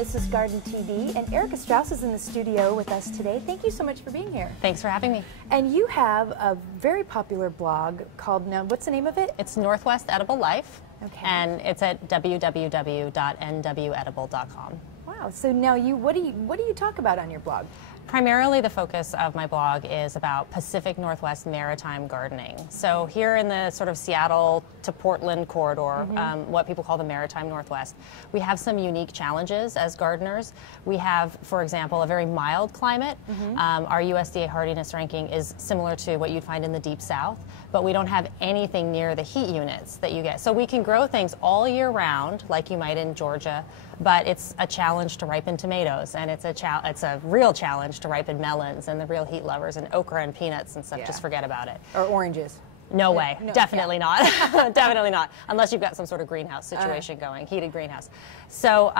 This is Garden TV, and Erica Strauss is in the studio with us today. Thank you so much for being here. Thanks for having me. And you have a very popular blog called, now what's the name of it? It's Northwest Edible Life, okay. And it's at www.nwedible.com. Wow, so now what do you talk about on your blog? Primarily the focus of my blog is about Pacific Northwest Maritime Gardening. So here in the sort of Seattle to Portland corridor, what people call the Maritime Northwest, we have some unique challenges as gardeners. We have, for example, a very mild climate. Our USDA hardiness ranking is similar to what you'd find in the Deep South, but we don't have anything near the heat units that you get. So we can grow things all year round, like you might in Georgia, but it's a challenge to ripen tomatoes, and it's a real challenge to ripen melons, and the real heat lovers, and okra and peanuts and stuff, just forget about it. Or oranges. No way, no, definitely not, definitely not, unless you've got some sort of greenhouse situation going, heated greenhouse. So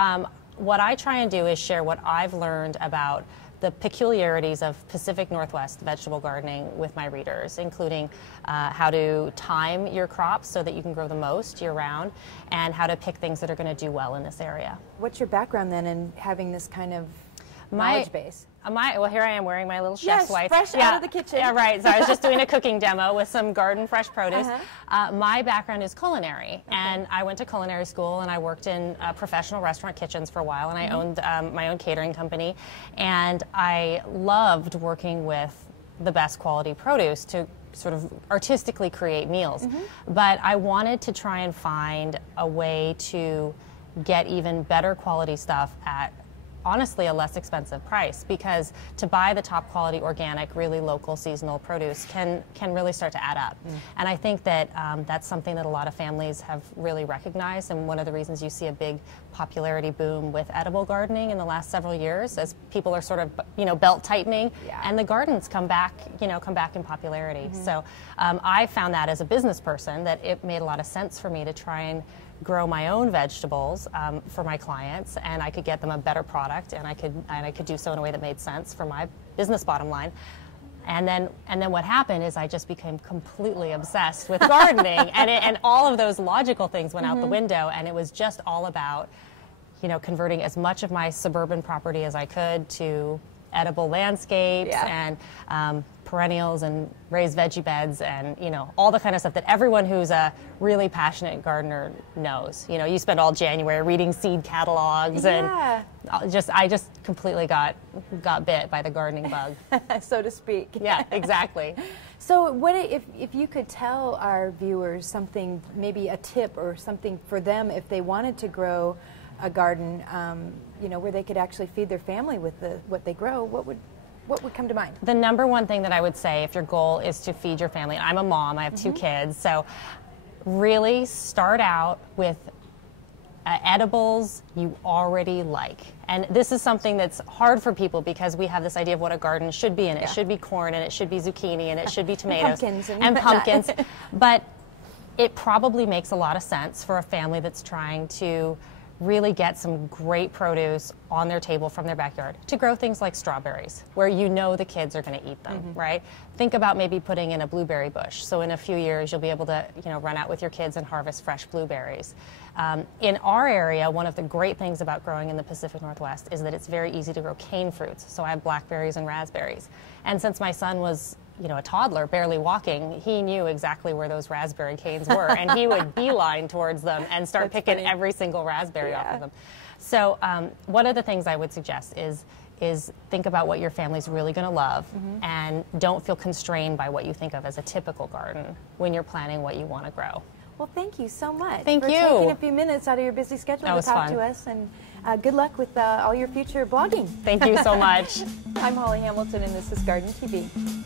what I try and do is share what I've learned about the peculiarities of Pacific Northwest vegetable gardening with my readers, including how to time your crops so that you can grow the most year-round, and how to pick things that are going to do well in this area. What's your background then in having this kind of knowledge base? Well, here I am wearing my little chef's whites. Fresh out of the kitchen. Yeah, right. So I was just doing a cooking demo with some garden fresh produce. My background is culinary, and I went to culinary school, and I worked in professional restaurant kitchens for a while, and I owned my own catering company, and I loved working with the best quality produce to sort of artistically create meals. But I wanted to try and find a way to get even better quality stuff at honestly a less expensive price, because to buy the top quality organic, really local seasonal produce can really start to add up. And I think that that's something that a lot of families have really recognized, and one of the reasons you see a big popularity boom with edible gardening in the last several years, as people are sort of belt tightening, and the gardens come back in popularity. So I found that as a business person that it made a lot of sense for me to try and grow my own vegetables for my clients, and I could get them a better product, and I could do so in a way that made sense for my business bottom line. And then what happened is I just became completely obsessed with gardening, and all of those logical things went out the window, and it was just all about converting as much of my suburban property as I could to edible landscapes and perennials and raised veggie beds, and all the kind of stuff that everyone who's a really passionate gardener knows. You spend all January reading seed catalogs, and I just completely got bit by the gardening bug, so to speak. Yeah, exactly. So what if you could tell our viewers something, maybe a tip or something for them if they wanted to grow a garden, where they could actually feed their family with what they grow, what would come to mind? The number one thing that I would say, if your goal is to feed your family, I'm a mom, I have 2 kids, so really start out with edibles you already like. And this is something that's hard for people, because we have this idea of what a garden should be, and it should be corn, and it should be zucchini, and it should be tomatoes and pumpkins. But it probably makes a lot of sense for a family that's trying to really get some great produce on their table from their backyard to grow things like strawberries, where the kids are going to eat them, right? Think about maybe putting in a blueberry bush. So in a few years, you'll be able to, run out with your kids and harvest fresh blueberries. In our area, one of the great things about growing in the Pacific Northwest is that it's very easy to grow cane fruits. So I have blackberries and raspberries. And since my son was a toddler, barely walking, he knew exactly where those raspberry canes were, and he would beeline towards them and start picking every single raspberry off of them. So one of the things I would suggest is think about what your family's really going to love, and don't feel constrained by what you think of as a typical garden when you're planning what you want to grow. Well, thank you so much for taking a few minutes out of your busy schedule to talk fun. to us, and good luck with all your future blogging. Thank you so much. I'm Holly Hamilton, and this is Garden TV.